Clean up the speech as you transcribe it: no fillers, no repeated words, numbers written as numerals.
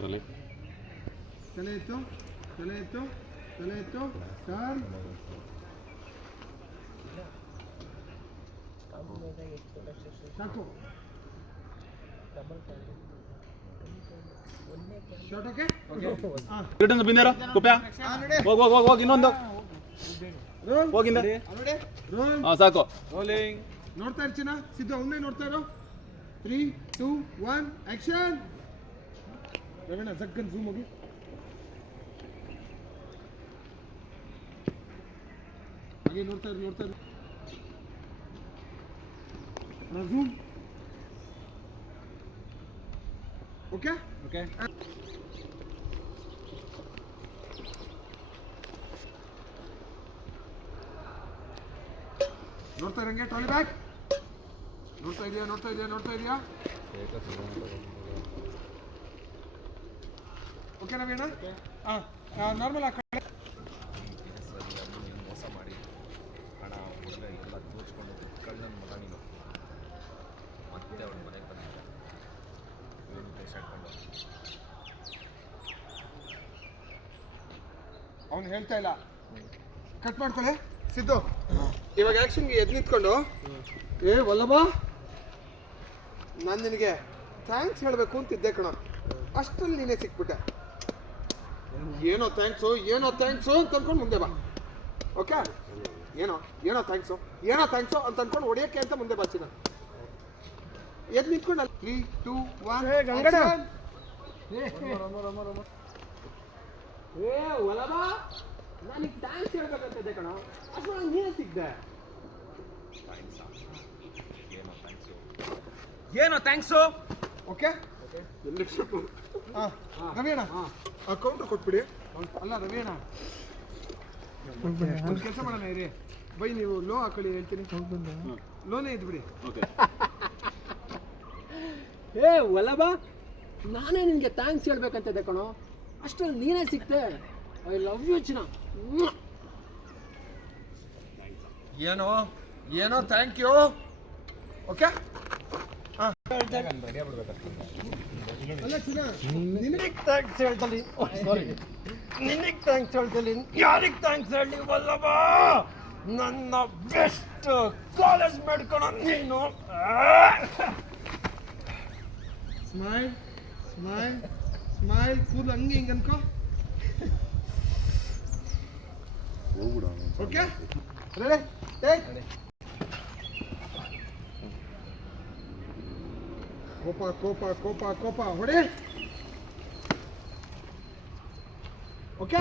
ರೋಲಿ ತಲೆ ಎತ್ತು ತಲೆ ಎತ್ತು ತಲೆ ಎತ್ತು ಟರ್ನ್ ಸಾಕು ಶಾರ್ಟ್ ಓಕೆ ರಿಟರ್ನ್ ಬಿಂದೇರ ಕುಪ್ಯಾ ಹೋಗ್ ಹೋಗ್ ಹೋಗ್ ಹೋಗ್ ಇನ್ನೊಂದು ರೋಲ್ ಹೋಗಿಂದ ರೋಲ್ ಹಾಂ ಸಾಕು ರೋಲಿಂಗ್. ನೋಡ್ತಾ ಇರ್ತೀನ ಸಿದ್ದು ಅವನ್ನೇ ನೋಡ್ತಾ ಇರೋ 3 2 1 ಆಕ್ಷನ್ ರವೀಣ ಜಗ್ಗನ್ ಝೂಮ್ ಹೋಗಿ ಹಾಗೆ ನೋಡ್ತಾ ಇರು ಝೂಮ್ ಓಕೆ ಓಕೆ. ನೋಡ್ತಾ ಇರಂಗೆ ಟ್ರಾಲಿ ಬ್ಯಾಕ್ ನೋಡ್ತಾ ಇದೆಯಾ ಓಕೆ ನವೀಣ ನಾರ್ಮಲ್ ಆ ಕಡೆ ಮೋಸ ಮಾಡಿ ಹಣ ಎಲ್ಲ ತೋರಿಸ್ಕೊಂಡು ಕಳ್ಳ ನನ್ನ ಮಗ ನೀನು ಮತ್ತೆ ಅವನ ಮನೆಗೆ ಬಂದಿದ್ದ ಇವನು ಪೇಷಂಟ್ಕೊಂಡು ಅವನು ಹೇಳ್ತಾ ಇಲ್ಲ ಕಟ್ ಮಾಡ್ಕೊಳ್ಳಿ ಸಿದ್ದು ಇವಾಗ ಆ್ಯಕ್ಷನ್ಗೆ ಎದ್ದು ನಿಂತ್ಕೊಂಡು ಏ ವಲ್ಲಭ ನಾನು ನಿನಗೆ ಥ್ಯಾಂಕ್ಸ್ ಹೇಳಬೇಕು ಅಂತಿದ್ದೆ ಕಣ ಅಷ್ಟರಲ್ಲಿ ನೀನೇ ಸಿಕ್ಬಿಟ್ಟೆ ಏನೋ ಥ್ಯಾಂಕ್ಸು ಅಂತ ಅಂದ್ಕೊಂಡು ಮುಂದೆ ಬಾ ಓಕೆ ಏನೋ ಥ್ಯಾಂಕ್ಸು ಅಂತ ಅಂದ್ಕೊಂಡು ಹೊಡಿಯೋಕ್ಕೆ ಅಂತ ಮುಂದೆ ಬಾಚಿನ ಎದ್ದು ನಿಂತ್ಕೊಂಡು 3 2 1 ಏ ವಲ್ಲಭ ನನಗೆ ಥ್ಯಾಂಕ್ಸ್ ಹೇಳ್ಬೇಕಂತಿದ್ದೆ ಕಣ ಅಷ್ಟೊಳಗೆ ನೀನೇ ಸಿಕ್ದೆ ಏನೋ ಥ್ಯಾಂಕ್ಸು. ಓಕೆ ಹಾಂ ರವೀಣ ಆ ಕೌಂಟ್ರ್ ಕೊಟ್ಬಿಡಿ ಅಲ್ಲ ರವೀಣ ಒಂದು ಕೆಲಸ ಮಾಡೋಣ ಇರಿ ಬೈ ನೀವು ಲೋ ಹಾಕೊಳ್ಳಿ ಹೇಳ್ತೀನಿ ಲೋನೇ ಇದ್ಬಿಡಿ ಓಕೆ ಏ ವಲ್ಲಭ ನಾನೇ ನಿನಗೆ ಥ್ಯಾಂಕ್ಸ್ ಹೇಳ್ಬೇಕಂತಿದ್ದೆ ಕಣೋ ಅಷ್ಟರಲ್ಲಿ ನೀನೇ ಸಿಕ್ತೆ ಐ ಲವ್ ಯು ಚಿನ್ನ ಏನೋ ಥ್ಯಾಂಕ್ ಯು ಓಕೆ ಅಲ್ಲ ಚಿನ್ನ ನಿನಗೆ ಥ್ಯಾಂಕ್ಸ್ ಹೇಳ್ತಲ್ಲಿ ನಿನಗೆ ಥ್ಯಾಂಕ್ಸ್ ಹೇಳ್ತಲ್ಲಿ ಯಾರಿಗೆ ಥ್ಯಾಂಕ್ಸ್ ಹೇಳಿ ವಲ್ಲಭ ನನ್ನ ಬೆಸ್ಟ್ ಕಾಲೇಜ್ ಮೇಡ್ಕೊಳ ನೀನು ಸ್ಮೈಲ್ ಕೂದಲು ಹಂಗೆ ಹಿಂಗೆ ಅನ್ಕೋ ಓಕೆ ರೆಡಿ ಟೇಕ್ ಕೋಪ ಹೊಡಿ ಓಕೆ